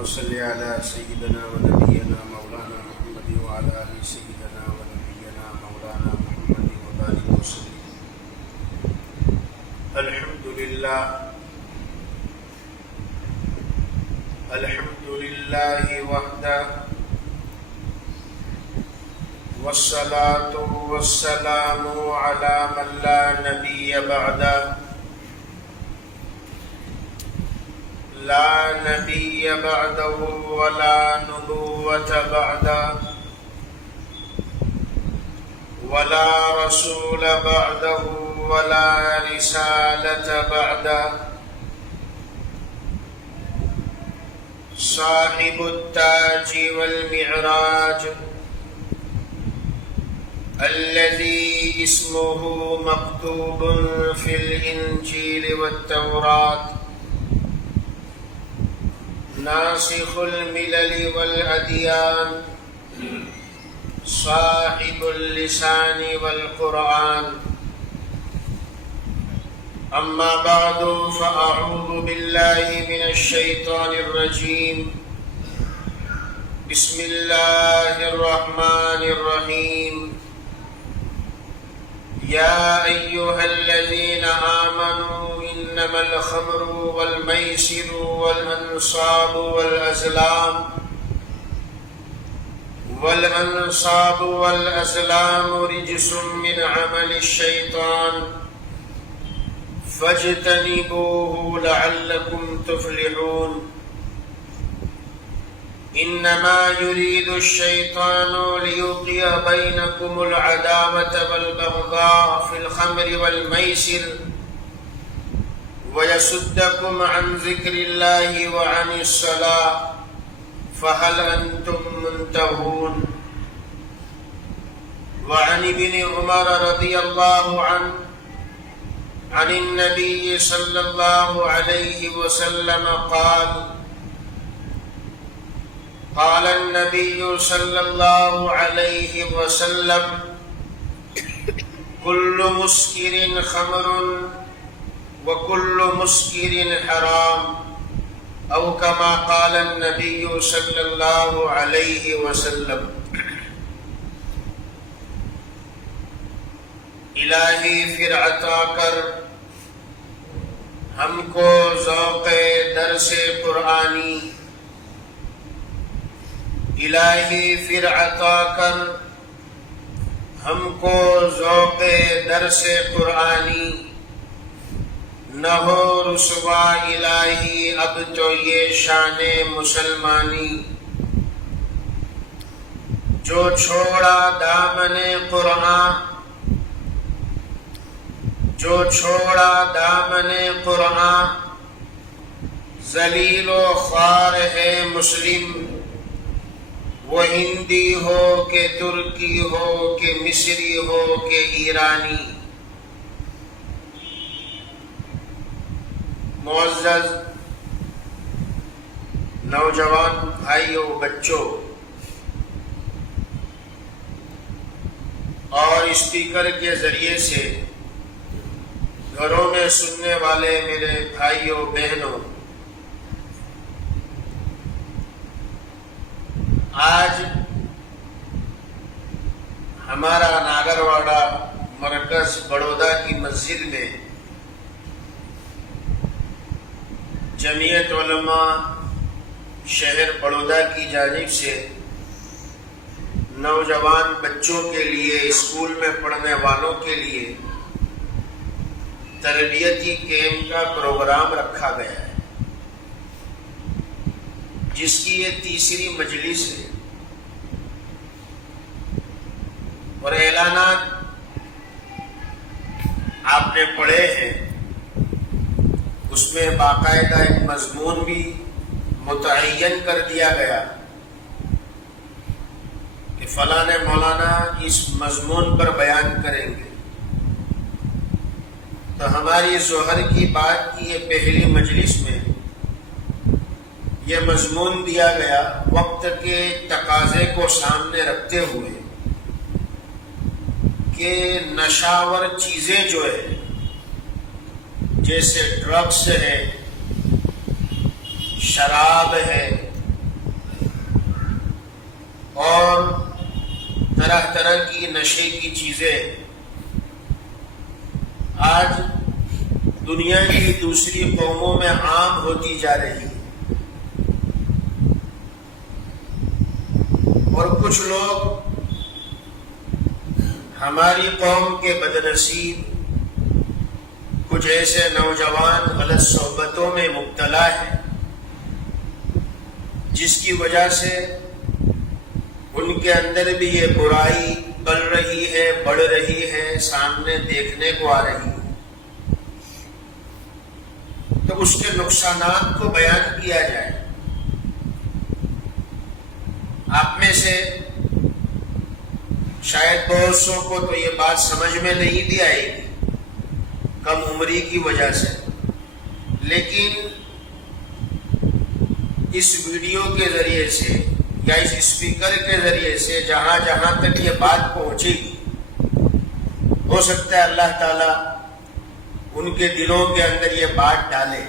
وصل على سيدنا ونبينا مولانا محمد وعلى آل سيدنا ونبينا مولانا محمد وبارك وسلم. الحمد لله وحده والصلاة والسلام على من لا نبي بعده. لا نبي بعده ولا نبوة بعده ولا رسول بعده ولا رسالة بعده. صاحب التاج والمعراج الذي اسمه مكتوب في الإنجيل والتوراة، ناسخ الملل والأديان، صاحب اللسان والقرآن. أما بعد فأعوذ بالله من الشيطان الرجيم. بسم الله الرحمن الرحيم. يا أيها الذين آمنوا إنما الخمر والميسر والأنصاب والأزلام رجس من عمل الشيطان فاجتنبوه لعلكم تفلحون. إنما يريد الشيطان ليوقع بينكم العداوة والبغضاء في الخمر والميسر ويصدكم عن ذكر الله وعن الصلاة فهل أنتم منتهون. وعن ابن عمر رضي الله عنه عن النبي صلى الله عليه وسلم قال النبي صلى الله عليه وسلم: كل مسكر خمر وكل مسكر حرام، أو كما قال النبي صلى الله عليه وسلم. الہی پھر عطا کر ہم کو ذوق درس قرآنی. الہی پھر عطا کر ہم کو ذوق درس قرآنی. نہ ہو رسوا الہی اب تو یہ شان مسلمانی. جو چھوڑا دامن قرآن ذلیل و خوار ہے مسلم. وہ ہندی ہو کہ ترکی ہو کہ مصری ہو کہ ایرانی. معزز نوجوان بھائیوں، بچوں اور اسپیکر کے ذریعے سے گھروں میں سننے والے میرے بھائیوں بہنوں، آج ہمارا ناگرواڑہ مرکز بڑودہ کی مسجد میں جمعیت علماء شہر بڑودہ کی جانب سے نوجوان بچوں کے لیے، اسکول میں پڑھنے والوں کے لیے تربیتی کیمپ کا پروگرام رکھا گیا ہے، جس کی یہ تیسری مجلس ہے. اور اعلانات آپ نے پڑھے ہیں، اس میں باقاعدہ ایک مضمون بھی متعین کر دیا گیا کہ فلاں مولانا اس مضمون پر بیان کریں گے. تو ہماری ظہر کی بات کی یہ پہلی مجلس میں یہ مضمون دیا گیا، وقت کے تقاضے کو سامنے رکھتے ہوئے، کہ نشاور چیزیں جو ہے جیسے ڈرگس ہے، شراب ہے، اور طرح طرح کی نشے کی چیزیں آج دنیا کی دوسری قوموں میں عام ہوتی جا رہی ہیں، اور کچھ لوگ ہماری قوم کے بدنصیب، کچھ ایسے نوجوان غلط صحبتوں میں مبتلا ہیں جس کی وجہ سے ان کے اندر بھی یہ برائی پل رہی ہے، بڑھ رہی ہے، سامنے دیکھنے کو آ رہی ہے۔ تو اس کے نقصانات کو بیان کیا جائے۔ آپ میں سے شاید بہت سو کو تو یہ بات سمجھ میں نہیں بھی آئے گی کم عمری کی وجہ سے، لیکن اس ویڈیو کے ذریعے سے یا اس اسپیکر کے ذریعے سے جہاں جہاں تک یہ بات پہنچے گی، ہو سکتا ہے اللہ تعالیٰ ان کے دلوں کے اندر یہ بات ڈالے۔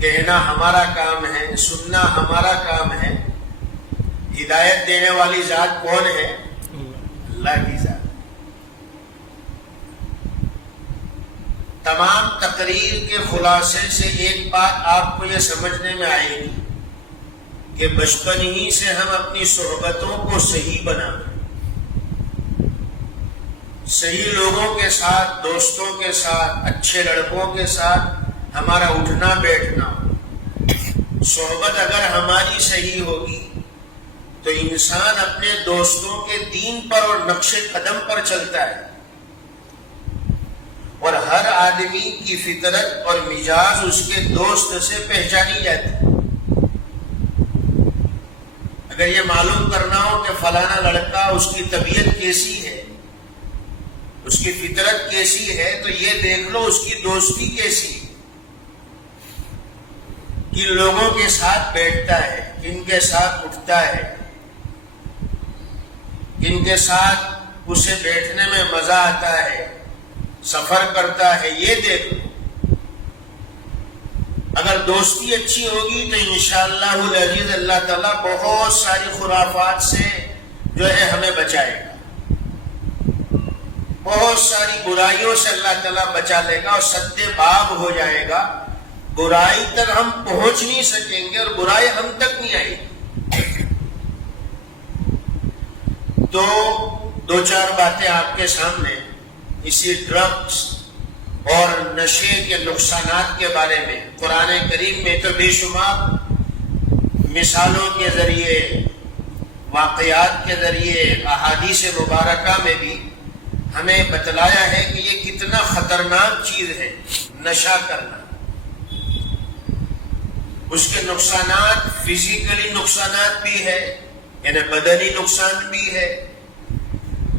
کہنا ہمارا کام ہے، سننا ہمارا کام ہے، ہدایت دینے والی ذات کون ہے؟ اللہ کی ذات۔ تمام تقریر کے خلاصے سے ایک بات آپ کو یہ سمجھنے میں آئے گی کہ بچپن ہی سے ہم اپنی صحبتوں کو صحیح بنائیں، صحیح لوگوں کے ساتھ، دوستوں کے ساتھ، اچھے لڑکوں کے ساتھ ہمارا اٹھنا بیٹھنا ہو۔ صحبت اگر ہماری صحیح ہوگی تو انسان اپنے دوستوں کے دین پر اور نقش قدم پر چلتا ہے، اور ہر آدمی کی فطرت اور مزاج اس کے دوست سے پہچانی جاتی ہے۔ اگر یہ معلوم کرنا ہو کہ فلانا لڑکا اس کی طبیعت کیسی ہے، اس کی فطرت کیسی ہے، تو یہ دیکھ لو اس کی دوستی کیسی ہے، کن لوگوں کے ساتھ بیٹھتا ہے، کن کے ساتھ اٹھتا ہے، کن کے ساتھ اسے بیٹھنے میں مزہ آتا ہے، سفر کرتا ہے، یہ دیکھ لو۔ اگر دوستی اچھی ہوگی تو انشاءاللہ العزیز اللہ تعالیٰ بہت ساری خرافات سے جو ہے ہمیں بچائے گا، بہت ساری برائیوں سے اللہ تعالیٰ بچا لے گا، اور سد باب ہو جائے گا۔ برائی تک ہم پہنچ نہیں سکیں گے اور برائی ہم تک نہیں آئے گی۔ تو دو چار باتیں آپ کے سامنے اسی ڈرگس اور نشے کے نقصانات کے بارے میں قرآن کریم میں تو بے شمار مثالوں کے ذریعے، واقعات کے ذریعے، احادیث مبارکہ میں بھی ہمیں بتلایا ہے کہ یہ کتنا خطرناک چیز ہے نشہ کرنا۔ اس کے نقصانات فزیکلی نقصانات بھی ہے، یعنی بدنی نقصان بھی ہے،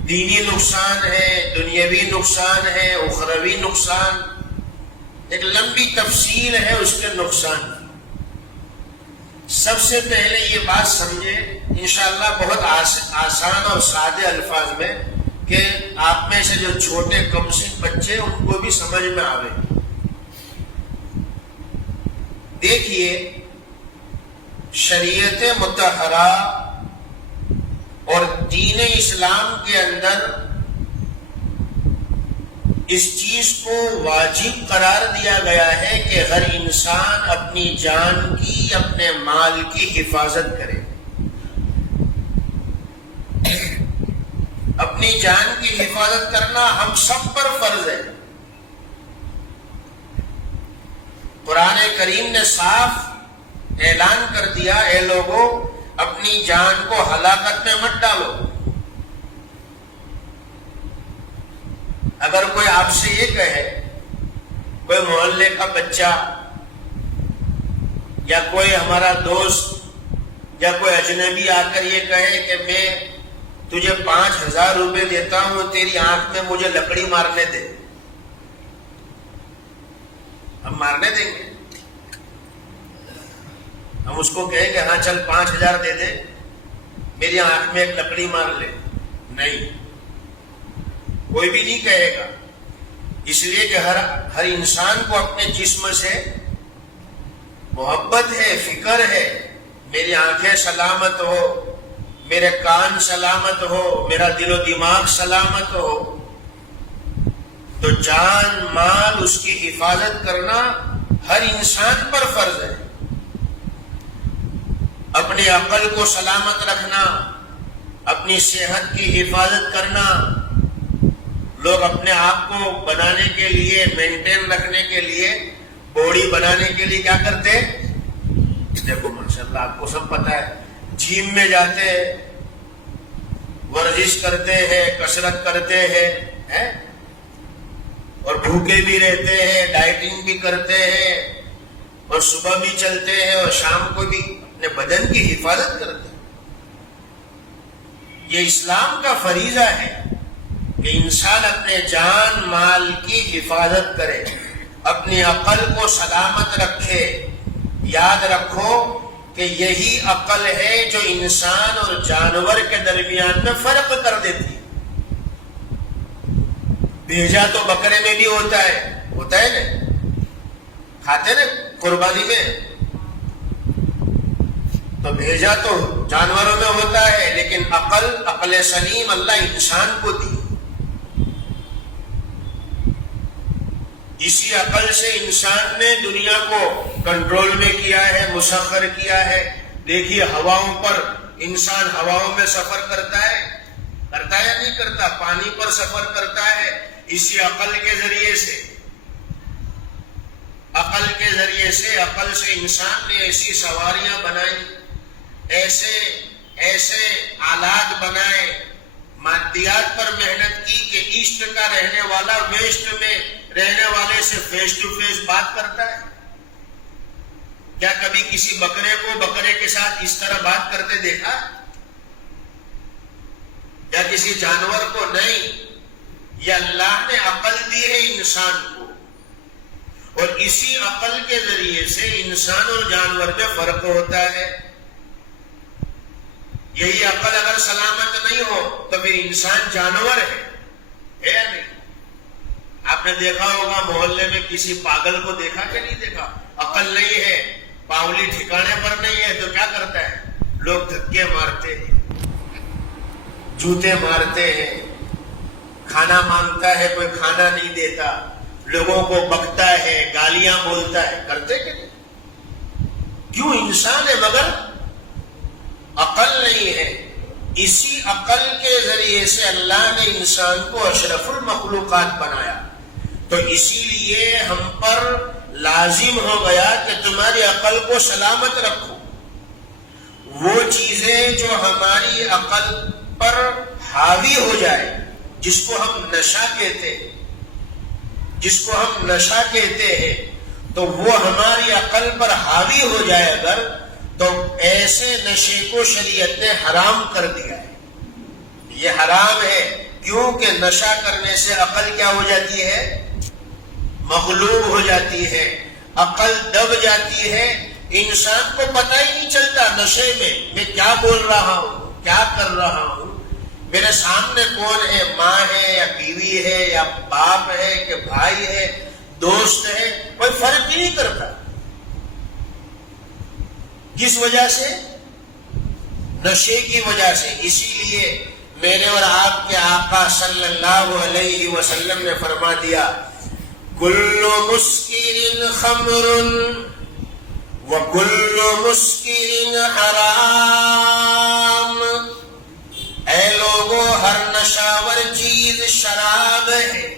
دینی نقصان ہے، دنیاوی نقصان ہے، اخروی نقصان، ایک لمبی تفصیل ہے اس کے نقصان کی۔ سب سے پہلے یہ بات سمجھے انشاءاللہ بہت آسان اور سادے الفاظ میں، کہ آپ میں سے جو چھوٹے کم سن بچے ان کو بھی سمجھ میں آوے۔ دیکھیے، شریعت مطہرہ اور دین اسلام کے اندر اس چیز کو واجب قرار دیا گیا ہے کہ ہر انسان اپنی جان کی، اپنے مال کی حفاظت کرے۔ اپنی جان کی حفاظت کرنا ہم سب پر فرض ہے۔ قرآن کریم نے صاف اعلان کر دیا، اے لوگوں اپنی جان کو ہلاکت میں مت ڈالو۔ اگر کوئی آپ سے یہ کہے، کوئی محلے کا بچہ یا کوئی ہمارا دوست یا کوئی اجنبی آ کر یہ کہے کہ میں تجھے 5,000 روپے دیتا ہوں، تیری آنکھ میں مجھے لکڑی مارنے دے، ہم مارنے دیں گے؟ ہم اس کو کہیں کہ ہاں چل 5,000 دے دے، میری آنکھ میں ایک لکڑی مار لے؟ نہیں، کوئی بھی نہیں کہے گا، اس لیے کہ ہر انسان کو اپنے جسم سے محبت ہے، فکر ہے، میری آنکھیں سلامت ہو، میرے کان سلامت ہو، میرا دل و دماغ سلامت ہو، تو جان مال اس کی حفاظت کرنا ہر انسان پر فرض ہے۔ اپنی عقل کو سلامت رکھنا، اپنی صحت کی حفاظت کرنا۔ لوگ اپنے آپ کو بنانے کے لیے، مینٹین رکھنے کے لیے، باڈی بنانے کے لیے کیا کرتے ہیں؟ دیکھو ماشاءاللہ آپ کو سب پتا ہے، جم میں جاتے ہیں، ورزش کرتے ہیں، کسرت کرتے ہیں، اور بھوکے بھی رہتے ہیں، ڈائٹنگ بھی کرتے ہیں، اور صبح بھی چلتے ہیں اور شام کو بھی اپنے بدن کی حفاظت کرتے ہیں۔ یہ اسلام کا فریضہ ہے کہ انسان اپنے جان مال کی حفاظت کرے، اپنی عقل کو سلامت رکھے۔ یاد رکھو کہ یہی عقل ہے جو انسان اور جانور کے درمیان میں فرق کر دیتی۔ بھیجا تو بکرے میں بھی ہوتا ہے نا، کھاتے نا قربانی میں، تو بھیجا تو جانوروں میں ہوتا ہے، لیکن عقل سلیم اللہ انسان کو دی۔ اسی عقل سے انسان نے دنیا کو کنٹرول میں کیا ہے، مسخر کیا ہے۔ دیکھیے ہواؤں پر، انسان ہواؤں میں سفر کرتا ہے یا نہیں کرتا؟ پانی پر سفر کرتا ہے، اسی عقل کے ذریعے سے۔ عقل سے انسان نے ایسی سواریاں بنائی، ایسے آلات بنائے، مادیات پر محنت کی کہ ایسٹ کا رہنے والا ویسٹ میں رہنے والے سے فیس ٹو فیس بات کرتا ہے۔ کیا کبھی کسی بکرے کو بکرے کے ساتھ اس طرح بات کرتے دیکھا؟ یا کسی جانور کو؟ نہیں۔ یہ اللہ نے عقل دی ہے انسان کو، اور اسی عقل کے ذریعے سے انسان اور جانور میں فرق ہوتا ہے۔ یہی عقل اگر سلامت نہیں ہو تو پھر انسان جانور ہے یا نہیں؟ آپ نے دیکھا ہوگا محلے میں کسی پاگل کو دیکھا کہ نہیں دیکھا؟ عقل نہیں ہے، پاؤلی ٹھکانے پر نہیں ہے، تو کیا کرتا ہے؟ لوگ دھکے مارتے ہیں، جوتے مارتے ہیں، کھانا مانگتا ہے کوئی کھانا نہیں دیتا، لوگوں کو بکتا ہے، گالیاں بولتا ہے، کرتے کہ نہیں؟ کیوں؟ انسان ہے مگر عقل نہیں ہے۔ اسی عقل کے ذریعے سے اللہ نے انسان کو اشرف المخلوقات بنایا، تو اسی لیے ہم پر لازم ہو گیا کہ تمہاری عقل کو سلامت رکھو۔ وہ چیزیں جو ہماری عقل پر حاوی ہو جائے، جس کو ہم نشہ کہتے ہیں، تو وہ ہماری عقل پر حاوی ہو جائے اگر، تو ایسے نشے کو شریعت نے حرام کر دیا ہے۔ یہ حرام ہے، کیونکہ نشہ کرنے سے عقل کیا ہو جاتی ہے؟ مغلوب ہو جاتی ہے، عقل دب جاتی ہے، انسان کو پتہ ہی نہیں چلتا نشے میں کیا بول رہا ہوں، کیا کر رہا ہوں، میرے سامنے کون ہے، ماں ہے یا بیوی ہے یا باپ ہے کہ بھائی ہے، دوست ہے، کوئی فرق ہی نہیں کرتا۔ کس وجہ سے؟ نشے کی وجہ سے۔ اسی لیے میرے اور آپ کے آقا صلی اللہ علیہ وسلم نے فرما دیا، کل مسکر خمر وکل مسکر حرام۔ اے لوگوں، ہر نشاور چیز شراب ہے۔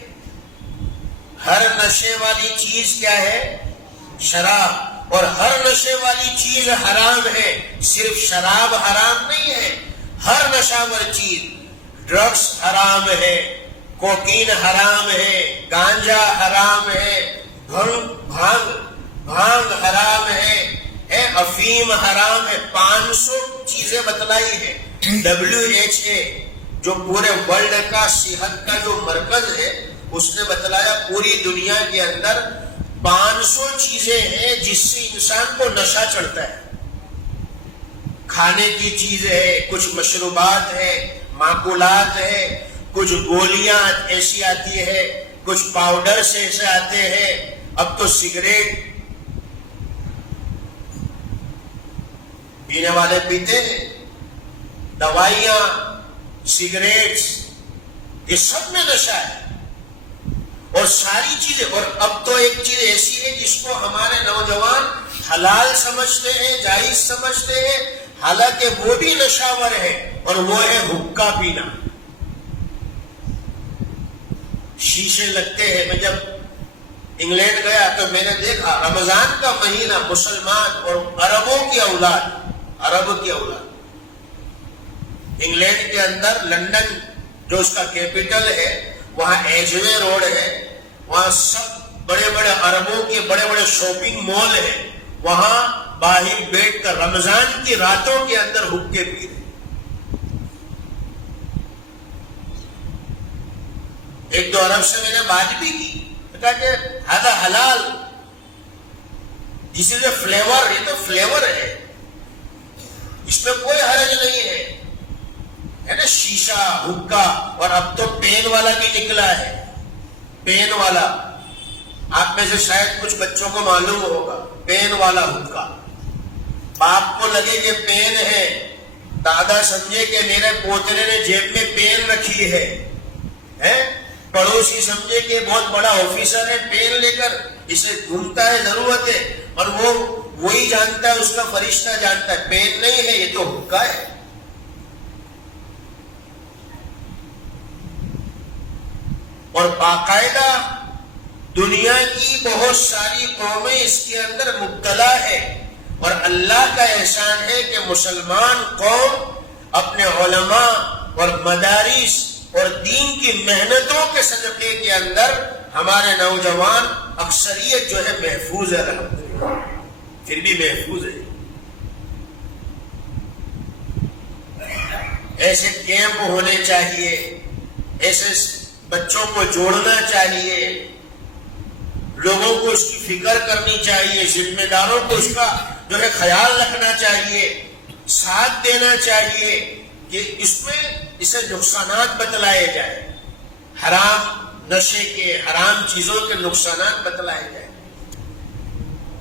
ہر نشے والی چیز کیا ہے؟ شراب۔ اور ہر نشے والی چیز حرام ہے۔ صرف شراب حرام نہیں ہے، ہر نشاور چیز، ڈرگس حرام ہے، کوکین حرام ہے، گانجا حرام ہے، بھانگ حرام ہے، افیم حرام ہے۔ 500 چیزیں بتلائی ہے۔ WHO جو پورے ورلڈ کا صحت کا جو مرکز ہے، اس نے بتلایا پوری دنیا کے اندر 500 چیزیں ہیں جس سے انسان کو نشہ چڑھتا ہے۔ کھانے کی چیز ہے، کچھ مشروبات ہے، ماکولات ہے، کچھ گولیاں ایسی آتی ہے، کچھ پاؤڈر سے ایسے آتے ہیں، اب تو سگریٹ پینے والے پیتے ہیں، دوائیاں، سگریٹس، یہ سب میں نشہ ہے. اور ساری چیزیں. اور اب تو ایک چیز ایسی ہے جس کو ہمارے نوجوان حلال سمجھتے ہیں، جائز سمجھتے ہیں، حالانکہ وہ بھی نشاور ہے، اور وہ ہے حقہ پینا. شیشے لگتے ہیں. میں جب انگلینڈ گیا تو میں نے دیکھا رمضان کا مہینہ مسلمان اور عربوں کی اولاد انگلینڈ کے اندر لندن جو اس کا کیپٹل ہے، وہاں ایجوے روڈ ہے، وہاں سب بڑے بڑے عربوں کے بڑے بڑے شاپنگ مال ہیں. وہاں باہر بیٹھ کر رمضان کی راتوں کے اندر حقے پی رہے. ایک دو عرب سے میں نے بات بھی کی، کہا کہ ہذا حلال، دس از اے فلیور، یہ تو فلیور ہے، اس میں کوئی حرج نہیں ہے نا. شیشہ، حقہ، اور اب تو پین والا بھی نکلا ہے. پین والا آپ میں سے شاید کچھ بچوں کو معلوم ہوگا. پین والا حقہ. باپ کو لگے کہ پین ہے، دادا سمجھے کہ میرے پوترے نے جیب میں پین رکھی ہے، پڑوسی سمجھے کہ بہت بڑا آفیسر ہے، پین لے کر اسے گھومتا ہے، ضرورت ہے، اور وہی جانتا ہے، اس کا فرشتہ جانتا ہے. پین نہیں ہے، یہ تو حقہ ہے. اور باقاعدہ دنیا کی بہت ساری قومیں اس کے اندر مبتلا ہے. اور اللہ کا احسان ہے کہ مسلمان قوم اپنے علماء اور مدارس اور دین کی محنتوں کے صدقے کے اندر ہمارے نوجوان اکثریت جو ہے محفوظ ہے. الحمدللہ پھر بھی محفوظ ہے. ایسے کیمپ ہونے چاہیے، ایسے بچوں کو جوڑنا چاہیے، لوگوں کو اس کی فکر کرنی چاہیے، ذمہ داروں کو اس کا جو ہے خیال رکھنا چاہیے، ساتھ دینا چاہیے کہ اس میں اسے نقصانات بتلائے جائیں، حرام نشے کے، حرام چیزوں کے نقصانات بتلائے جائیں.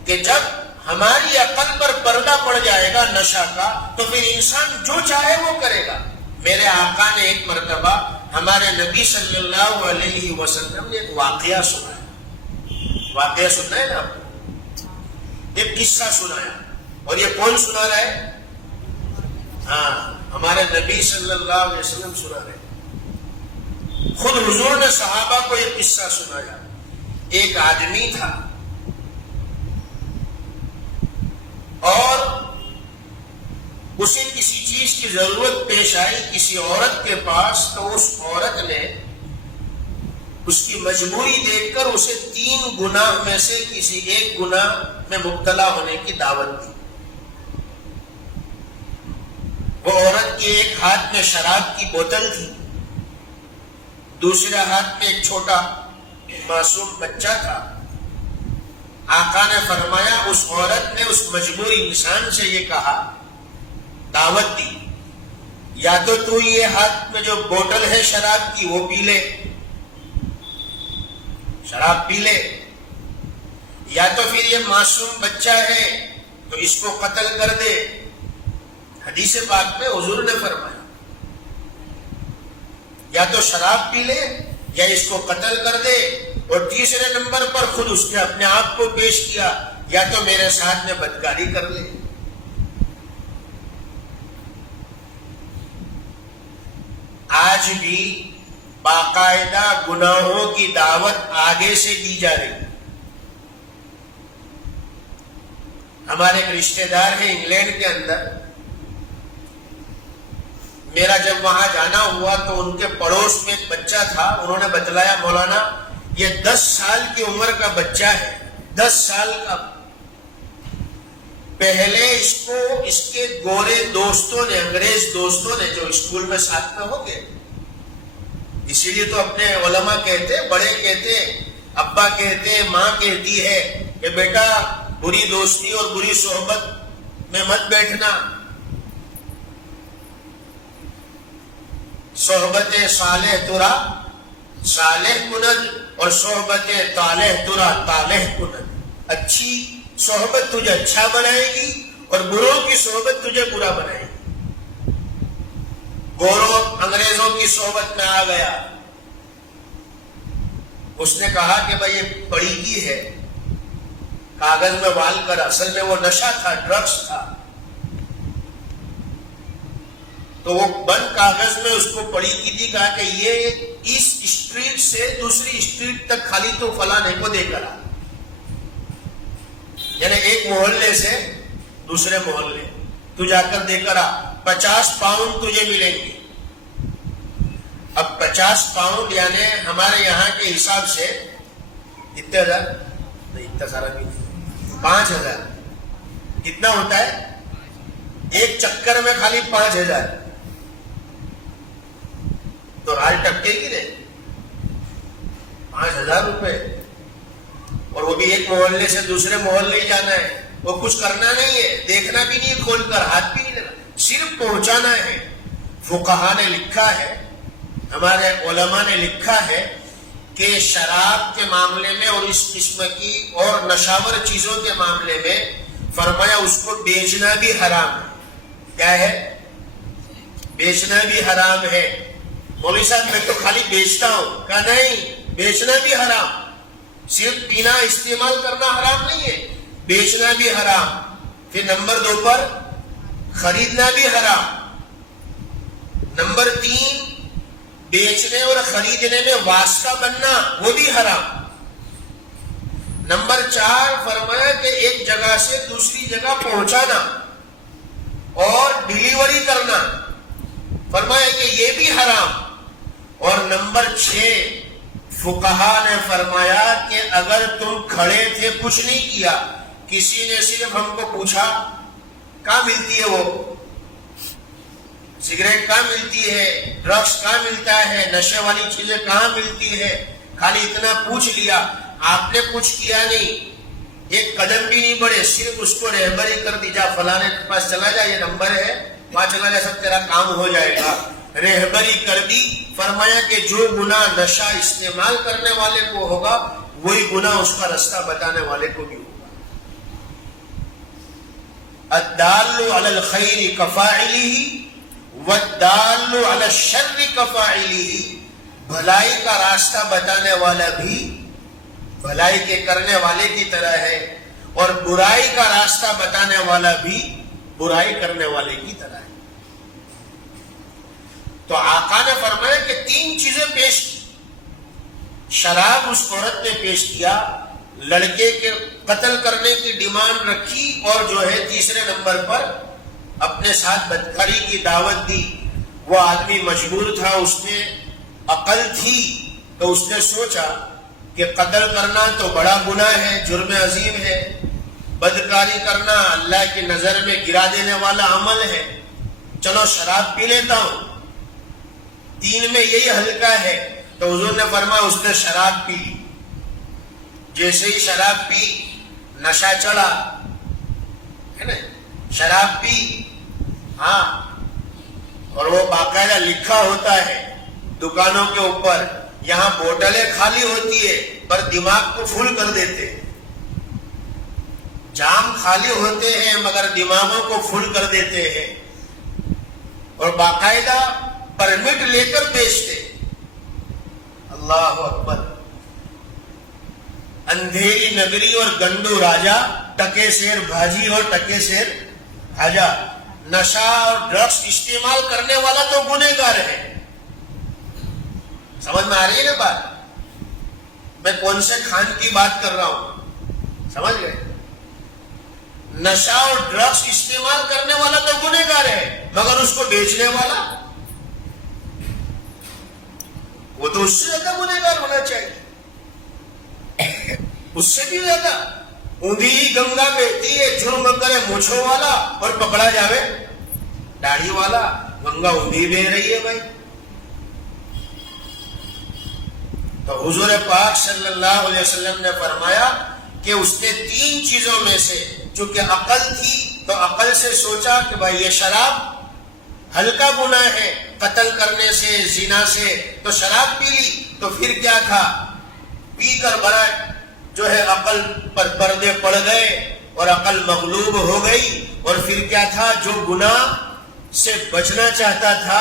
کہ جب ہماری عقل پر پردہ پڑ جائے گا نشہ کا تو پھر انسان جو چاہے وہ کرے گا. میرے آقا نے ایک مرتبہ ہمارے نبی صلی اللہ علیہ وسلم نے ایک واقعہ سنایا. واقعہ سننا ہے نا آپ کو، ایک قصہ سنایا. اور یہ کون سنا رہا ہے؟ ہاں، ہمارے نبی صلی اللہ علیہ وسلم سنا رہے. خود حضور نے صحابہ کو یہ قصہ سنایا. ایک آدمی تھا اور اسے کسی چیز کی ضرورت پیش آئی کسی عورت کے پاس، تو اس عورت نے اس کی مجبوری دیکھ کر اسے 3 گناہ میں سے کسی ایک گناہ میں مبتلا ہونے کی دعوت دی. وہ عورت کے ایک ہاتھ میں شراب کی بوتل تھی، دوسرے ہاتھ میں ایک چھوٹا معصوم بچہ تھا. آقا نے فرمایا اس عورت نے اس مجبور انسان سے یہ کہا، دعوت دی، یا تو یہ ہاتھ میں جو بوتل ہے شراب کی وہ پی لے، شراب پی لے، یا تو پھر یہ معصوم بچہ ہے تو اس کو قتل کر دے. حدیث پاک میں حضور نے فرمایا یا تو شراب پی لے یا اس کو قتل کر دے. اور تیسرے نمبر پر خود اس نے اپنے آپ کو پیش کیا، یا تو میرے ساتھ میں بدکاری کر لے. آج بھی باقاعدہ گناہوں کی دعوت آگے سے دی جا رہی. ہمارے ایک رشتہ دار ہیں انگلینڈ کے اندر. میرا جب وہاں جانا ہوا تو ان کے پڑوس میں ایک بچہ تھا. انہوں نے بتلایا، مولانا یہ 10 سال کی عمر کا بچہ ہے، 10 سال کا. پہلے اس کو اس کے گورے دوستوں نے، انگریز دوستوں نے جو اسکول میں ساتھ میں ہو گئے، اسی لیے تو اپنے علماء کہتے، بڑے کہتے، ابا کہتے، ماں کہتی ہے کہ بیٹا بری دوستی اور بری صحبت میں مت بیٹھنا. صحبت صالح ترا صالح کند اور صحبت طالح ترا طالح کند. اچھی صحبت تجھے اچھا بنائے گی اور بروں کی صحبت تجھے برا بنائے گی. گوروں انگریزوں کی صحبت میں آ گیا. اس نے کہا کہ بھائی یہ پڑیگی ہے, کاغذ میں وال کر, اصل میں وہ نشہ تھا, ڈرگس تھا. تو وہ بند کاغذ میں اس کو پڑی کی تھی, کہا کہ یہ اس اسٹریٹ سے دوسری اسٹریٹ تک خالی تو فلانے کو دے کر آ, یعنی ایک محلے سے دوسرے محلے تو جا کر دے کر آ, 50 پاؤنڈ تجھے ملیں گے. اب 50 پاؤنڈ یعنی ہمارے یہاں کے حساب سے اتنے ہزار نہیں, اتنا سارا بھی 5000 کتنا ہوتا ہے ایک چکر میں, خالی 5000. تو راج ٹپکے گی نہیں, 5000 روپے, اور وہ بھی ایک محلے سے دوسرے محلے ہی جانا ہے. وہ کچھ کرنا نہیں ہے, دیکھنا بھی نہیں, کھول کر ہاتھ بھی نہیں لینا, صرف پہنچانا ہے. فقہا نے لکھا ہے, ہمارے علماء نے لکھا ہے کہ شراب کے معاملے میں اور اس قسم کی اور نشاور چیزوں کے معاملے میں فرمایا اس کو بیچنا بھی حرام ہے. کیا ہے؟ بیچنا بھی حرام ہے. مولوی صاحب میں تو خالی بیچتا ہوں, کہا نہیں, بیچنا بھی حرام. صرف پینا استعمال کرنا حرام نہیں ہے, بیچنا بھی حرام. پھر نمبر 2 پر خریدنا بھی حرام. نمبر 3 بیچنے اور خریدنے میں واسطہ بننا وہ بھی حرام. نمبر 4 فرمایا کہ ایک جگہ سے دوسری جگہ پہنچانا اور ڈیلیوری کرنا, فرمایا کہ یہ بھی حرام. اور نمبر 6 فقہا نے فرمایا کہ اگر تم کھڑے تھے, کچھ نہیں کیا, کسی نے صرف ہم کو پوچھا کہاں ملتی ہے وہ سگریٹ, کہاں ملتی ہے ڈرگس, کہاں ملتا ہے نشے والی چیزیں کہاں ملتی ہے, خالی اتنا پوچھ لیا, آپ نے کچھ کیا نہیں, ایک قدم بھی نہیں بڑھے, صرف اس کو رہبری کر دی, جا فلانے کے پاس چلا جا, یہ نمبر ہے, وہاں چلا جا, سب تیرا کام ہو جائے گا. رہبری کر دی. فرمایا کہ جو گناہ نشہ استعمال کرنے والے کو ہوگا وہی گناہ اس کا رستہ بتانے والے کو بھی ہوگا. الدال علی الخیر کفاعلہ والدال علی الشر کفاعلہ, بھلائی کا راستہ بتانے والا بھی بھلائی کے کرنے والے کی طرح ہے, اور برائی کا راستہ بتانے والا بھی برائی کرنے والے کی طرح ہے. تو آقا نے فرمایا کہ 3 چیزیں پیش کی. شراب اس عورت نے پیش کیا, لڑکے کے قتل کرنے کی ڈیمانڈ رکھی, اور جو ہے تیسرے نمبر پر اپنے ساتھ بدکاری کی دعوت دی. وہ آدمی مجبور تھا, اس نے عقل تھی تو اس نے سوچا کہ قتل کرنا تو بڑا گناہ ہے, جرم عظیم ہے, بدکاری کرنا اللہ کی نظر میں گرا دینے والا عمل ہے, چلو شراب پی لیتا ہوں, 3 میں یہی ہلکا ہے. تو حضور نے فرمایا اس نے شراب پی. جیسے ہی شراب پی نشہ چڑھا, ہے نا, شراب پی, ہاں, اور وہ باقاعدہ لکھا ہوتا ہے دکانوں کے اوپر, یہاں بوتلیں خالی ہوتی ہے پر دماغ کو فل کر دیتے, جام خالی ہوتے ہیں مگر دماغوں کو فل کر دیتے ہیں, اور باقاعدہ پرمٹ لے کر بیچتے. اللہ اکبر. اندھیری نگری اور گنڈو راجا, ٹکے سیر بھاجی اور ٹکے سیر کھاجا. نشہ اور ڈرگس استعمال کرنے والا تو گنہگار ہے. سمجھ میں آ رہی ہے نا بات؟ میں کون سے خان کی بات کر رہا ہوں, سمجھ گئے؟ نشہ اور ڈرگس استعمال کرنے والا تو گنہگار ہے, مگر اس کو بیچنے والا وہ تو اس سے زیادہ گنہگار ہونا چاہیے, اس سے بھی زیادہ. اندھی گنگا بہتی ہے, جرم کرے مونچھوں والا اور پکڑا جاوے داڑھی والا, گنگا اندھی بہ رہی ہے بھائی. تو حضور پاک صلی اللہ علیہ وسلم نے فرمایا کہ اس نے 3 چیزوں میں سے, چونکہ عقل تھی تو عقل سے سوچا کہ بھائی یہ شراب ہلکا گناہ ہے قتل کرنے سے, زنا سے, تو شراب پی لی. تو پھر کیا تھا, پی کر بڑا جو ہے عقل پر پردے پڑ گئے اور عقل مغلوب ہو گئی. اور پھر کیا تھا, جو گناہ سے بچنا چاہتا تھا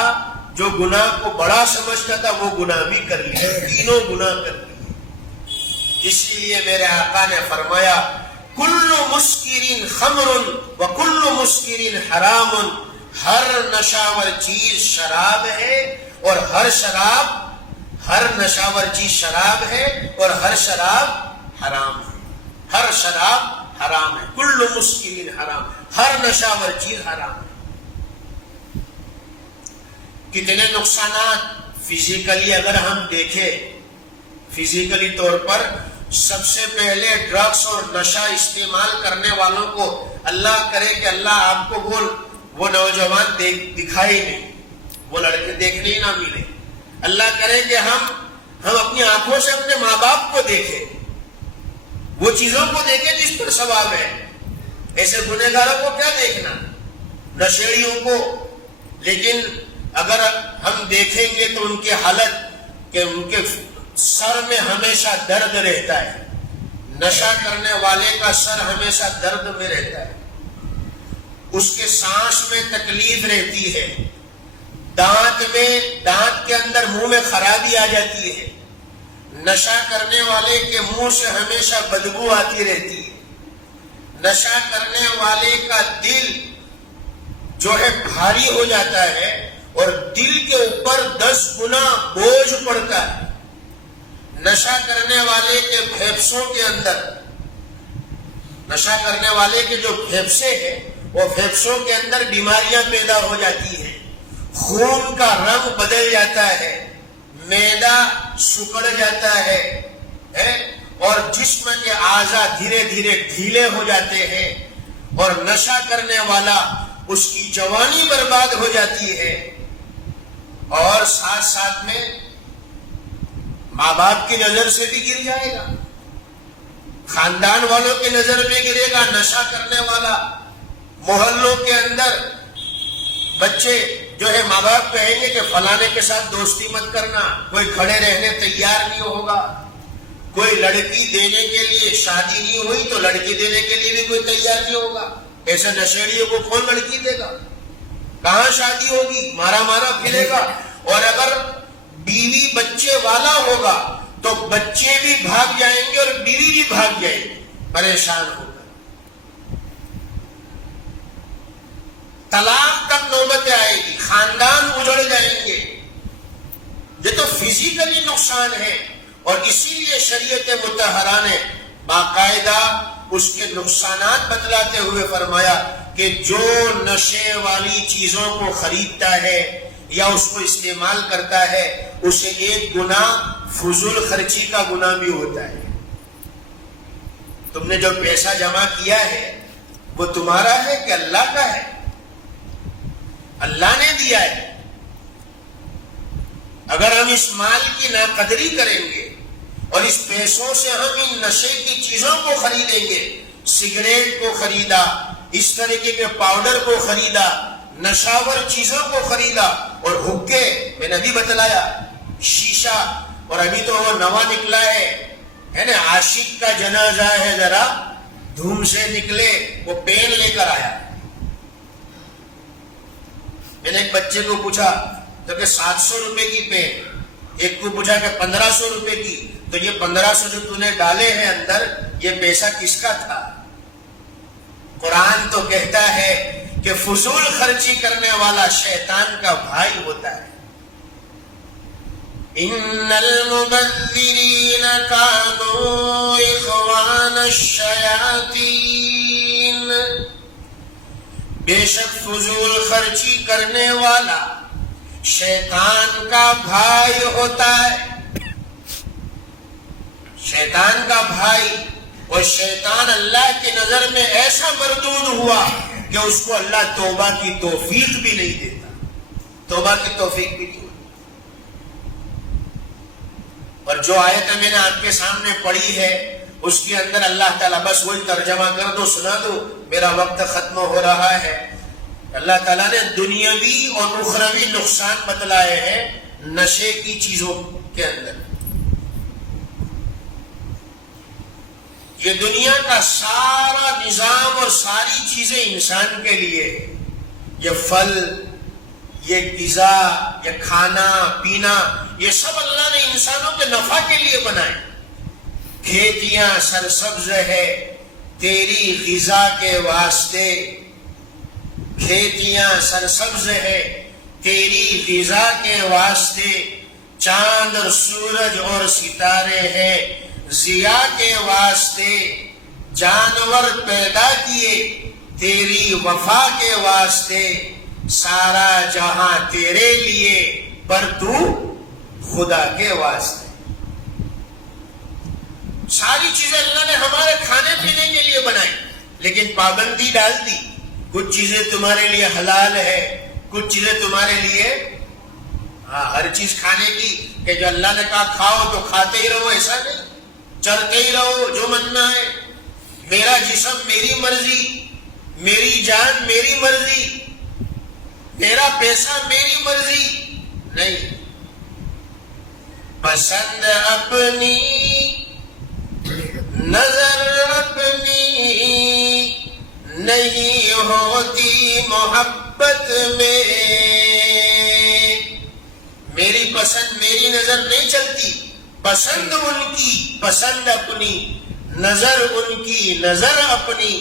جو گناہ کو بڑا سمجھتا تھا وہ گناہ بھی کر لیا، تینوں گناہ کر لیے۔ اس لیے میرے آقا نے فرمایا کل مسکرین خمر و کل مسکرین حرام، ہر نشاور چیز شراب ہے اور ہر نشاور چیز شراب ہے اور ہر شراب حرام ہے، ہر شراب حرام ہے، کل مسکرین حرام، ہر نشاور چیز حرام ہے۔ کتنے نقصانات فزیکلی اگر ہم دیکھیں، فزیکلی طور پر سب سے پہلے ڈرگس اور نشہ استعمال کرنے والوں کو اللہ کرے کہ اللہ آپ کو وہ نوجوان دکھائے نہیں، وہ لڑکے دیکھنے ہی نہ ملے۔ اللہ کرے کہ ہم اپنی آنکھوں سے اپنے ماں باپ کو دیکھیں، وہ چیزوں کو دیکھیں جس پر ثواب ہے۔ ایسے گنہگاروں کو کیا دیکھنا، نشیڑیوں کو۔ لیکن اگر ہم دیکھیں گے تو ان کی حالت کہ ان کے سر میں ہمیشہ درد رہتا ہے، نشہ کرنے والے کا سر ہمیشہ درد میں رہتا ہے، اس کے سانس میں تکلیف رہتی ہے، دانت کے اندر منہ میں خرابی آ جاتی ہے، نشہ کرنے والے کے منہ سے ہمیشہ بدبو آتی رہتی ہے، نشہ کرنے والے کا دل جو ہے بھاری ہو جاتا ہے اور دل کے اوپر 10 گنا بوجھ پڑتا ہے۔ نشہ کرنے والے کے پھیپھڑوں کے اندر، نشہ کرنے والے کے جو پھیپھڑے ہیں وہ پھیپھڑوں کے اندر بیماریاں پیدا ہو جاتی ہیں، خون کا رنگ بدل جاتا ہے، معدہ سکڑ جاتا ہے اور جسم کے اعضاء دھیرے دھیرے ڈھیلے ہو جاتے ہیں، اور نشہ کرنے والا اس کی جوانی برباد ہو جاتی ہے، اور ساتھ ساتھ میں ماں باپ کی نظر سے بھی گر جائے گا، خاندان والوں کی نظر میں گرے گا۔ نشہ کرنے والا محلوں کے اندر بچے جو ہے ماں باپ کہیں گے کہ فلانے کے ساتھ دوستی مت کرنا، کوئی کھڑے رہنے تیار نہیں ہوگا، کوئی لڑکی دینے کے لیے، شادی نہیں ہوئی تو لڑکی دینے کے لیے بھی کوئی تیار نہیں ہوگا۔ ایسے نشیڑیوں کو کون لڑکی دے گا، کہاں شادی ہوگی، مارا مارا پھرے گا۔ اور اگر بیوی بچے والا ہوگا تو بچے بھی بھاگ جائیں گے اور بیوی بھی بھاگ جائے گی، پریشان ہو کر۔ طلاق تک نوبت آئے گی، خاندان اجڑ جائیں گے۔ یہ تو فزیکلی نقصان ہے، اور اسی لیے شریعت مطہرہ نے باقاعدہ اس کے نقصانات بتلاتے ہوئے فرمایا کہ جو نشے والی چیزوں کو خریدتا ہے یا اس کو استعمال کرتا ہے اسے ایک گناہ فضول خرچی کا گناہ بھی ہوتا ہے۔ تم نے جو پیسہ جمع کیا ہے وہ تمہارا ہے کہ اللہ کا ہے؟ اللہ نے دیا ہے۔ اگر ہم اس مال کی ناقدری کریں گے اور اس پیسوں سے ہم ان نشے کی چیزوں کو خریدیں گے، سگریٹ کو خریدا، اس طریقے کے پاؤڈر کو خریدا، نشاور چیزوں کو خریدا، اور حقے میں نے ابھی بتلایا، شیشہ، اور ابھی تو وہ نوا نکلا ہے نا، عاشق کا جنازہ ہے، ذرا دھوم سے نکلے، وہ پین لے کر آیا۔ میں نے ایک بچے کو پوچھا تو کہ 700 روپے کی پین، ایک کو پوچھا کہ 1500 روپے کی، تو یہ 1500 جو تو نے ڈالے ہیں اندر، یہ پیسہ کس کا تھا؟ قرآن تو کہتا ہے کہ فضول خرچی کرنے والا شیطان کا بھائی ہوتا ہے۔ ان المبذرین کانوا اخوان الشیاطین، بے شک فضول خرچی کرنے والا شیطان کا بھائی ہوتا ہے، شیطان کا بھائی۔ اور شیطان اللہ کی نظر میں ایسا مردود ہوا کہ اس کو اللہ توبہ کی توفیق بھی نہیں دیتا، توبہ کی توفیق بھی نہیں ہوتی۔ اور جو آیت میں نے آپ کے سامنے پڑھی ہے اس کے اندر اللہ تعالیٰ، بس وہی ترجمہ کر دو، سنا دو، میرا وقت ختم ہو رہا ہے۔ اللہ تعالیٰ نے دنیاوی اور اخروی نقصان بتلائے ہیں نشے کی چیزوں کے اندر۔ یہ دنیا کا سارا نظام اور ساری چیزیں انسان کے لیے، یہ پھل، یہ غذا، یہ کھانا پینا، یہ سب اللہ نے انسانوں کے نفع کے لیے بنائے. کھیتیاں سرسبز ہے تیری غذا کے واسطے، کھیتیاں سرسبز ہے تیری غذا کے واسطے، چاند اور سورج اور ستارے ہیں ضیاء کے واسطے، جانور پیدا کیے تیری وفا کے واسطے، سارا جہاں تیرے لیے پر تو خدا کے واسطے. ساری چیزیں اللہ نے ہمارے کھانے پینے کے لیے بنائی، لیکن پابندی ڈال دی. کچھ چیزیں تمہارے لیے حلال ہے، کچھ چیزیں تمہارے لیے ہر چیز کھانے کی کہ جو اللہ نے کہا کھاؤ تو کھاتے ہی رہو، ایسا نہیں. چرتے ہی رہو جو مننا ہے. میرا جسم میری مرضی، میری جان میری مرضی، میرا پیسہ میری مرضی نہیں. پسند اپنی نظر اپنی نہیں ہوتی محبت میں. میری پسند میری نظر نہیں چلتی، پسند ان کی پسند اپنی، نظر ان کی نظر اپنی،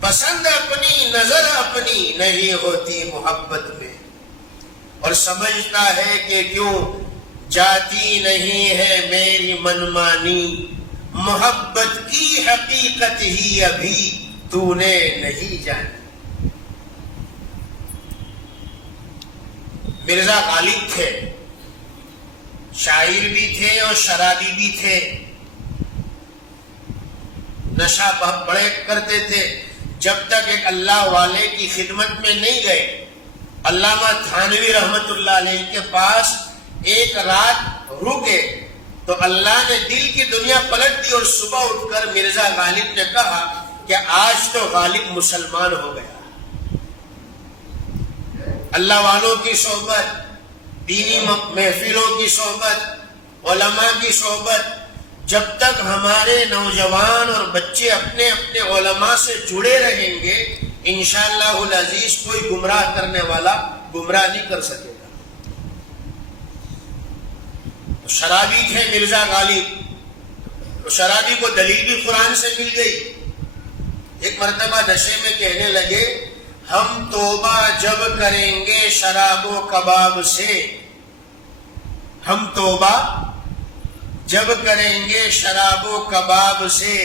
پسند اپنی نظر اپنی نہیں ہوتی محبت میں. اور سمجھتا ہے کہ کیوں جاتی نہیں ہے میری منمانی، محبت کی حقیقت ہی ابھی تو نے نہیں جانی. مرزا غالب تھے، شاعر بھی تھے اور شرابی بھی تھے. نشہ بڑے کرتے تھے. جب تک ایک اللہ والے کی خدمت میں نہیں گئے، علامہ تھانوی رحمت اللہ علیہ کے پاس ایک رات رکے تو اللہ نے دل کی دنیا پلٹ دی اور صبح اٹھ کر مرزا غالب نے کہا کہ آج تو غالب مسلمان ہو گیا. اللہ والوں کی صحبت، دینی محفلوں کی صحبت، علماء کی صحبت، جب تک ہمارے نوجوان اور بچے اپنے اپنے علماء سے جڑے رہیں گے انشاءاللہ العزیز کوئی گمراہ کرنے والا گمراہ نہیں کر سکے گا. شرابی تھے مرزا غالب. شرابی کو دلیل بھی قرآن سے مل گئی. ایک مرتبہ نشے میں کہنے لگے ہم توبہ جب کریں گے شراب و کباب سے، ہم توبہ جب کریں گے شراب و کباب سے،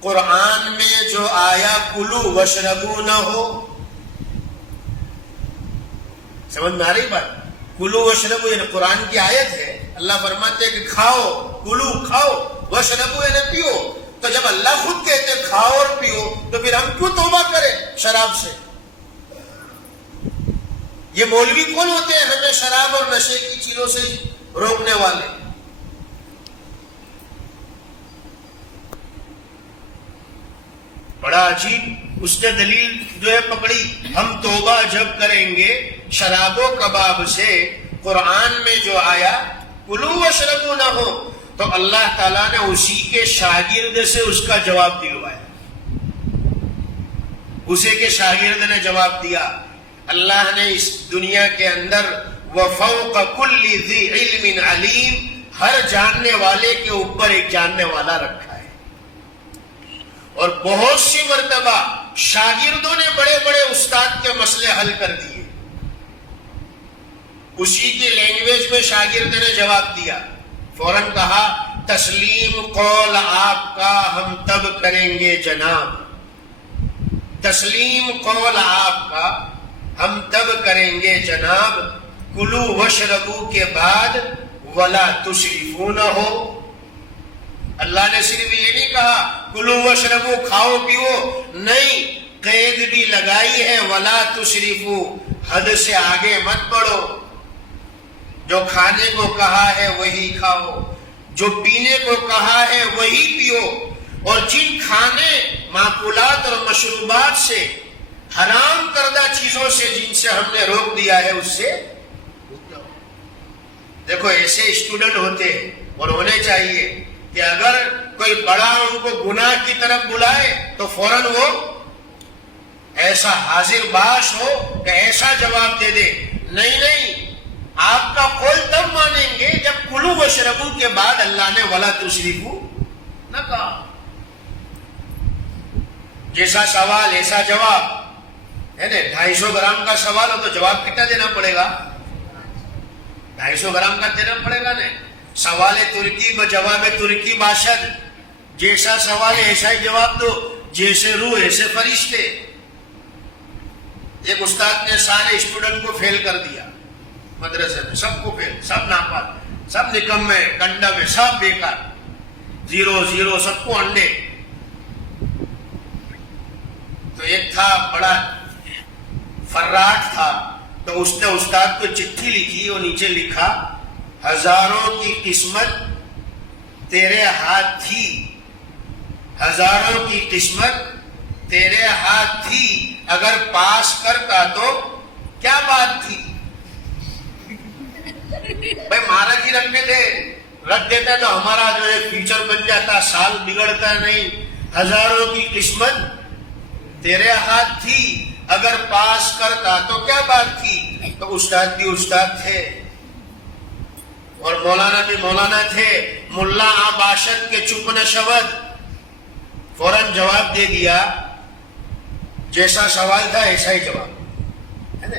قرآن میں جو آیا کلو وشربو نہ ہو. سمجھ میں آ رہی بات؟ کلو وشربو یعنی قرآن کی آیت ہے. اللہ فرماتے ہیں کہ کھاؤ، کلو کھاؤ، وشربو یعنی پیو. تو جب اللہ خود کہتے ہیں کھاؤ اور پیو تو پھر ہم کیوں توبہ کریں شراب سے؟ یہ مولوی کون ہوتے ہیں ہمیں شراب اور نشے کی چیزوں سے روکنے والے؟ بڑا عجیب اس نے دلیل جو ہے پکڑی، ہم توبہ جب کریں گے شراب و کباب سے، قرآن میں جو آیا کلو وشربو نہ ہو. تو اللہ تعالیٰ نے اسی کے شاگرد سے اس کا جواب دلوایا. اسی کے شاگرد نے جواب دیا. اللہ نے اس دنیا کے اندر وفوق کل ذی علم علیم، ہر جاننے والے کے اوپر ایک جاننے والا رکھا ہے. اور بہت سی مرتبہ شاگردوں نے بڑے بڑے استاد کے مسئلے حل کر دیے. اسی کی لینگویج میں شاگرد نے جواب دیا. فوراً کہا تسلیم قول آپ کا ہم تب کریں گے جناب، تسلیم قول آپ کا ہم تب کریں گے جناب، کلو وشربو کے بعد ولا تسرفو نہ ہو. اللہ نے صرف یہ نہیں کہا کلو وشربو کھاؤ پیو، نہیں، قید بھی لگائی ہے ولا تسرفو، حد سے آگے مت بڑھو. جو کھانے کو کہا ہے وہی کھاؤ، جو پینے کو کہا ہے وہی پیو. اور جن کھانے معقولات اور مشروبات سے، حرام کردہ چیزوں سے جن سے ہم نے روک دیا ہے اس سے دیکھو. ایسے اسٹوڈنٹ ہوتے ہیں اور ہونے چاہیے کہ اگر کوئی بڑا ان کو گناہ کی طرف بلائے تو فوراً وہ ایسا حاضر باش ہو کہ ایسا جواب دے دے. نہیں نہیں، آپ کا قول تب مانیں گے جب کلو وشربو کے بعد اللہ نے ولا تسرفو نہ کہا. جیسا سوال ایسا جواب ہے نا. 250 گرام کا سوال ہو تو جواب کتنا دینا پڑے گا؟ 250 گرام کا دینا پڑے گا. نہیں، سوال ترکی ب جواب ترکی باشد. جیسا سوال ایسا ہی جواب دو، جیسے روح ایسے فرشتے. ایک استاد نے سارے اسٹوڈنٹ کو فیل کر دیا مدرسے میں، سب کو فیل، سب ناپاک، سب نکمے، کنڈا میں، سب بیکار، 0 سب کو انڈے. تو ایک تھا بڑا فراٹ تھا، تو اس نے استاد کو چٹھی لکھی اور نیچے لکھا ہزاروں کی قسمت تیرے ہاتھ تھی، ہزاروں کی قسمت تیرے ہاتھ تھی، اگر پاس کرتا تو کیا بات تھی. بھائی مہاراج جی رکھ دیتا تو ہمارا جو ہے فیوچر بن جاتا، سال بگڑتا نہیں. ہزاروں کی قسمت تیرے ہاتھ تھی، اگر پاس کرتا تو کیا بات تھی. تو استاد بھی استاد تھے اور مولانا بھی مولانا تھے. ملا باشد کے چپ نہ شود، فوراً جواب دے دیا. جیسا سوال تھا ایسا ہی جواب ہے نا.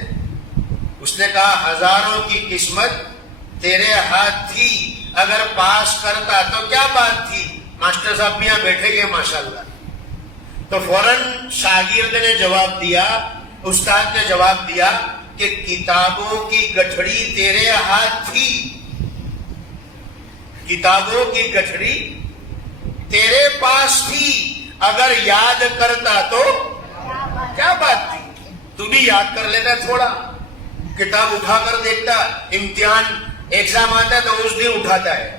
اس نے کہا ہزاروں کی قسمت تیرے ہاتھ تھی، اگر پاس کرتا تو کیا بات تھی. ماسٹر صاحب بھی یہاں بیٹھے گئے ماشاءاللہ. تو فوراً شاگرد نے جواب دیا، استاد نے جواب دیا کہ کتابوں کی گٹھڑی تیرے ہاتھ تھی، کتابوں کی گٹھڑی تیرے پاس تھی، اگر یاد کرتا تو کیا بات تھی. تو بھی یاد کر لیتا تھوڑا، کتاب اٹھا کر دیکھتا. امتحان ایگزام آتا ہے تو اس دن اٹھاتا ہے،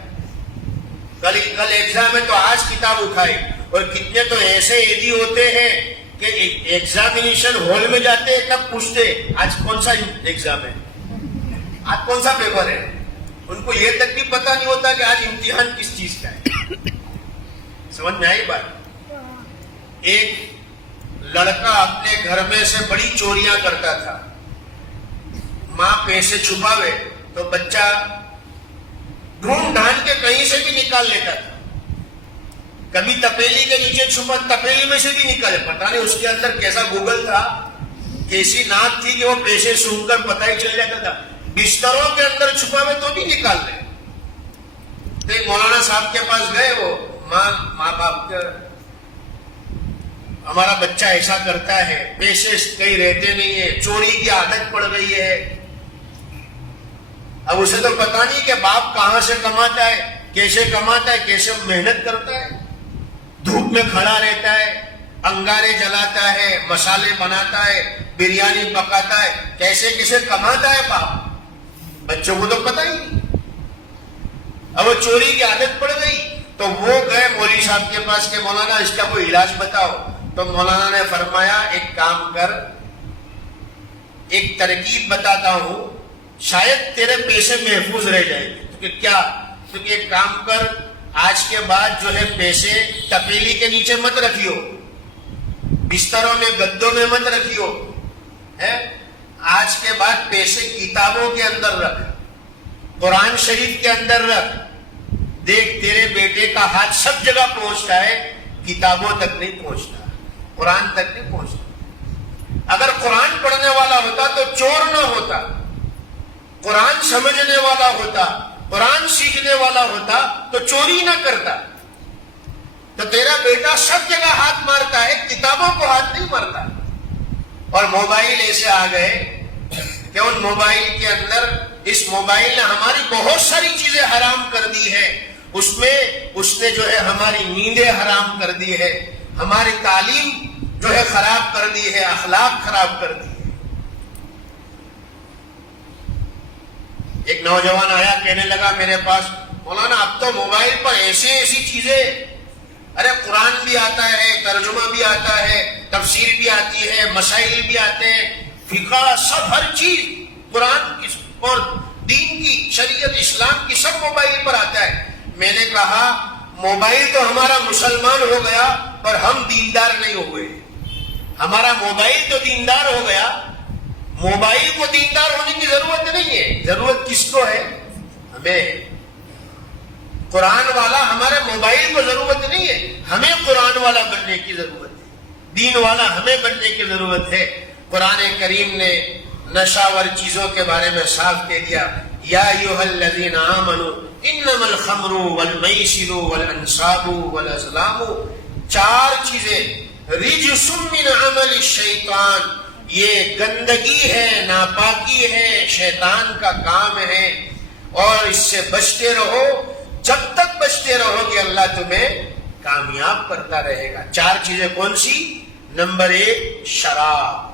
کل ایگزام ہے تو آج کتاب اٹھائے. اور کتنے تو ایسے ایدی ہوتے ہیں کہ ایگزامینیشن ہال میں جاتے ہیں تب پوچھتے آج کون سا ایگزام ہے، آج کون سا پیپر ہے. ان کو یہ تک بھی پتا نہیں ہوتا کہ آج امتحان کس چیز کا ہے. سمجھ میں آئی بات. ایک لڑکا اپنے گھر میں سے بڑی چوریاں کرتا تھا. ماں پیسے چھپاوے تو بچہ ڈھونڈ ڈھانڈ کے کہیں سے بھی نکال لیتا تھا. کبھی تپیلی کے نیچے چھپا، تپیلی میں سے بھی نکالے. پتا نہیں اس کے اندر کیسا گوگل تھا، کیسی ناک تھی کہ وہ پیسے سونگ کر پتہ ہی چل جاتا تھا. بستروں کے اندر چھپاوے تو بھی نکال لے. تو ایک مولانا صاحب کے پاس گئے، وہ ماں باپ کے، ہمارا بچہ ایسا کرتا ہے، پیسے کہیں رہتے نہیں ہے، چوری کی عادت پڑ گئی ہے. اب اسے تو پتا نہیں کہ باپ کہاں سے کماتا ہے، کیسے کماتا ہے، کیسے محنت کرتا ہے. دھوپ میں کھڑا رہتا ہے، انگارے جلاتا ہے، مسالے بناتا ہے، بریانی پکاتا ہے، کیسے کیسے کماتا ہے باپ. بچوں کو تو پتا ہی نہیں. اب وہ چوری کی عادت پڑ گئی تو وہ گئے مولوی صاحب کے پاس کہ مولانا اس کا کوئی علاج بتاؤ. تو مولانا نے فرمایا ایک کام کر، ایک ترکیب بتاتا ہوں، شاید تیرے پیسے محفوظ رہ جائیں گے. کیا؟ کیونکہ ایک کام کر، آج کے بعد جو ہے پیسے تپیلی کے نیچے مت رکھیو، بستروں میں گدوں میں مت رکھیو ہے. آج کے بعد پیسے کتابوں کے اندر رکھ، قرآن شریف کے اندر رکھ. دیکھ تیرے بیٹے کا ہاتھ سب جگہ پہنچتا ہے، کتابوں تک نہیں پہنچتا، قرآن تک نہیں پہنچتا. اگر قرآن پڑھنے والا ہوتا تو چور نہ ہوتا، قرآن سمجھنے والا ہوتا، قرآن سیکھنے والا ہوتا تو چوری نہ کرتا. تو تیرا بیٹا سب جگہ ہاتھ مارتا ہے، کتابوں کو ہاتھ نہیں مارتا. اور موبائل ایسے آ گئے کہ ان موبائل کے اندر، اس موبائل نے ہماری بہت ساری چیزیں حرام کر دی ہے. اس نے جو ہے ہماری نیندیں حرام کر دی ہے، ہماری تعلیم جو ہے خراب کر دی ہے، اخلاق خراب کر دی ہے. ایک نوجوان آیا، کہنے لگا میرے پاس، مولانا اب تو موبائل پر ایسی چیزیں، ارے قرآن بھی آتا ہے، ترجمہ بھی آتا ہے، تفسیر بھی آتی ہے، مسائل بھی آتے ہیں، فقہ، سب ہر چیز قرآن اور دین کی، شریعت اسلام کی سب موبائل پر آتا ہے. میں نے کہا موبائل تو ہمارا مسلمان ہو گیا پر ہم دیندار نہیں ہوئے. ہمارا موبائل تو دیندار ہو گیا، موبائل کو دیندار ہونے کی ضرورت نہیں ہے. ضرورت کس کو ہے؟ ہمیں. قرآن والا ہمارے موبائل کو ضرورت نہیں ہے, ہمیں قرآن والا بننے کی ضرورت ہے, دین والا ہمیں بننے کی ضرورت ہے. قرآن کریم نے نشاور چیزوں کے بارے میں صاف کہہ دیا, یا ایھا الذین آمنوا انما الخمر والمیسر والانصاب والازلام, 4 چیزیں رجس من عمل الشیطان, یہ گندگی ہے, ناپاکی ہے, شیطان کا کام ہے, اور اس سے بچتے رہو. جب تک بچتے رہو گے اللہ تمہیں کامیاب کرتا رہے گا. 4 چیزیں کون سی؟ نمبر 1 شراب.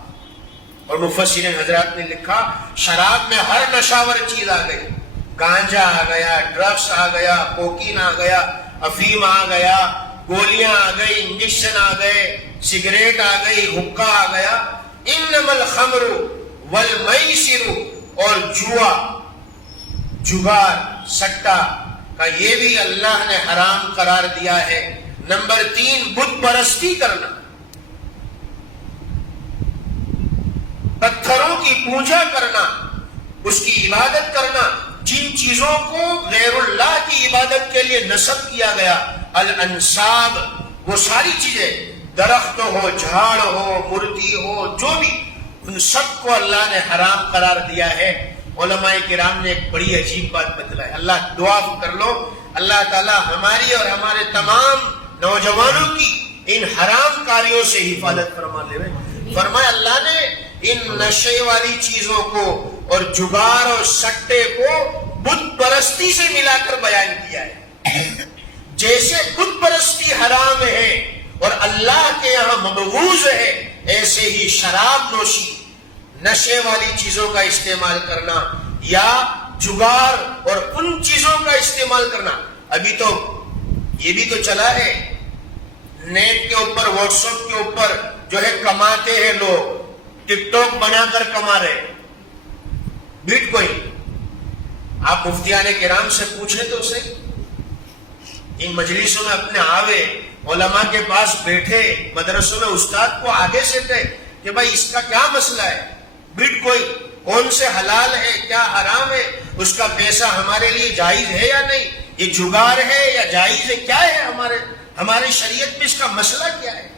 اور مفسرین حضرات نے لکھا شراب میں ہر نشاور چیز آ گئی. گانجا آ گیا, ڈرگس آ گیا, کوکین آ گیا, افیم آ گیا, گولیاں آ گئی, انجیکشن آ گئے, سگریٹ آ گئی, حقہ آ گیا. انما الخمر والمیسر, اور جوا, جگار, سٹا کا یہ بھی اللہ نے حرام قرار دیا ہے. نمبر 3 بت پرستی کرنا, پتھروں کی پوجا کرنا, اس کی عبادت کرنا, جن چیزوں کو غیر اللہ کی عبادت کے لیے نصب کیا گیا. الانصاب, وہ ساری چیزیں, درخت ہو, جھاڑ ہو, مورتی ہو, جو بھی, ان سب کو اللہ نے حرام قرار دیا ہے. علماء کرام نے ایک بڑی عجیب بات بتلائی. اللہ دعا کر لو اللہ تعالی ہماری اور ہمارے تمام نوجوانوں کی ان حرام کاریوں سے حفاظت فرما لے. فرمایا اللہ نے ان نشے والی چیزوں کو اور جگار اور سٹے کو بت پرستی سے ملا کر بیان کیا ہے. جیسے بت پرستی حرام ہے اور اللہ کے یہاں مبغوض ہے, ایسے ہی شراب نوشی, نشے والی چیزوں کا استعمال کرنا یا جگار اور ان چیزوں کا استعمال کرنا. ابھی تو یہ بھی تو چلا ہے نیٹ کے اوپر, واٹس ایپ کے اوپر جو ہے کماتے ہیں لوگ, ٹک ٹاک بنا کر کما رہے, بیٹ کوئن. آپ مفتیان کرام سے پوچھیں تو اسے, ان مجلسوں میں اپنے آوے, علماء کے پاس بیٹھے, مدرسوں میں استاد کو آگے سے کہے کہ بھائی اس کا کیا مسئلہ ہے, بیٹ کوئن کون سے حلال ہے, کیا حرام ہے, اس کا پیسہ ہمارے لیے جائز ہے یا نہیں, یہ جگار ہے یا جائز ہے, کیا ہے ہمارے شریعت میں اس کا مسئلہ کیا ہے.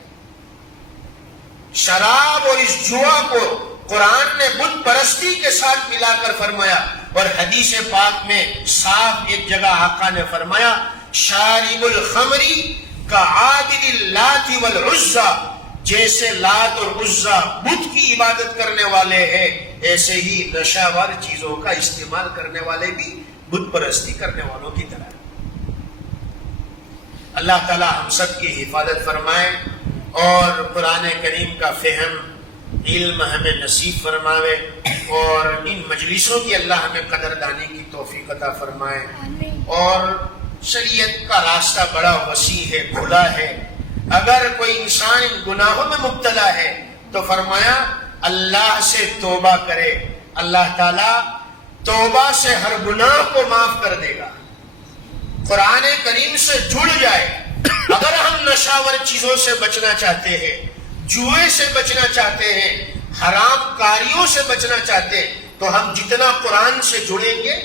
شراب اور اس جوا کو قرآن نے بت پرستی کے ساتھ ملا کر فرمایا, اور حدیث پاک میں صاف ایک جگہ آقا نے فرمایا شارب الخمری کا عابد اللات والعزى, جیسے لات اور عزا بت کی عبادت کرنے والے ہیں, ایسے ہی نشاور چیزوں کا استعمال کرنے والے بھی بت پرستی کرنے والوں کی طرح. اللہ تعالی ہم سب کی حفاظت فرمائے اور قرآن کریم کا فہم, علم ہمیں نصیب فرماوے, اور ان مجلسوں کی اللہ ہمیں قدردانی کی توفیق عطا فرمائے. اور شریعت کا راستہ بڑا وسیع ہے, کھلا ہے. اگر کوئی انسان ان گناہوں میں مبتلا ہے تو فرمایا اللہ سے توبہ کرے, اللہ تعالیٰ توبہ سے ہر گناہ کو معاف کر دے گا. قرآن کریم سے جڑ جائے. اگر ہم نشاور چیزوں سے بچنا چاہتے ہیں, جوئے سے بچنا چاہتے ہیں, حرام کاریوں سے بچنا چاہتے ہیں, تو ہم جتنا قرآن سے جڑیں گے,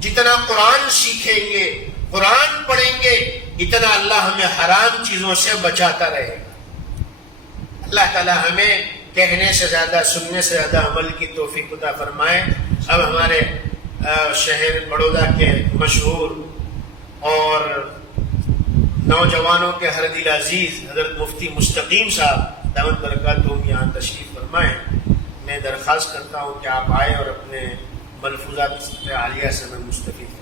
جتنا قرآن سیکھیں گے, قرآن پڑھیں گے, اتنا اللہ ہمیں حرام چیزوں سے بچاتا رہے گا. اللہ تعالی ہمیں کہنے سے زیادہ, سننے سے زیادہ عمل کی توفیق عطا فرمائے. اب ہمارے شہر بڑودہ کے مشہور اور نوجوانوں کے ہر دل عزیز حضرت مفتی مستقیم صاحب دامت برکاتہم یہاں تشریف فرمائیں. میں درخواست کرتا ہوں کہ آپ آئے اور اپنے ملفوظات عالیہ سے میں مستفید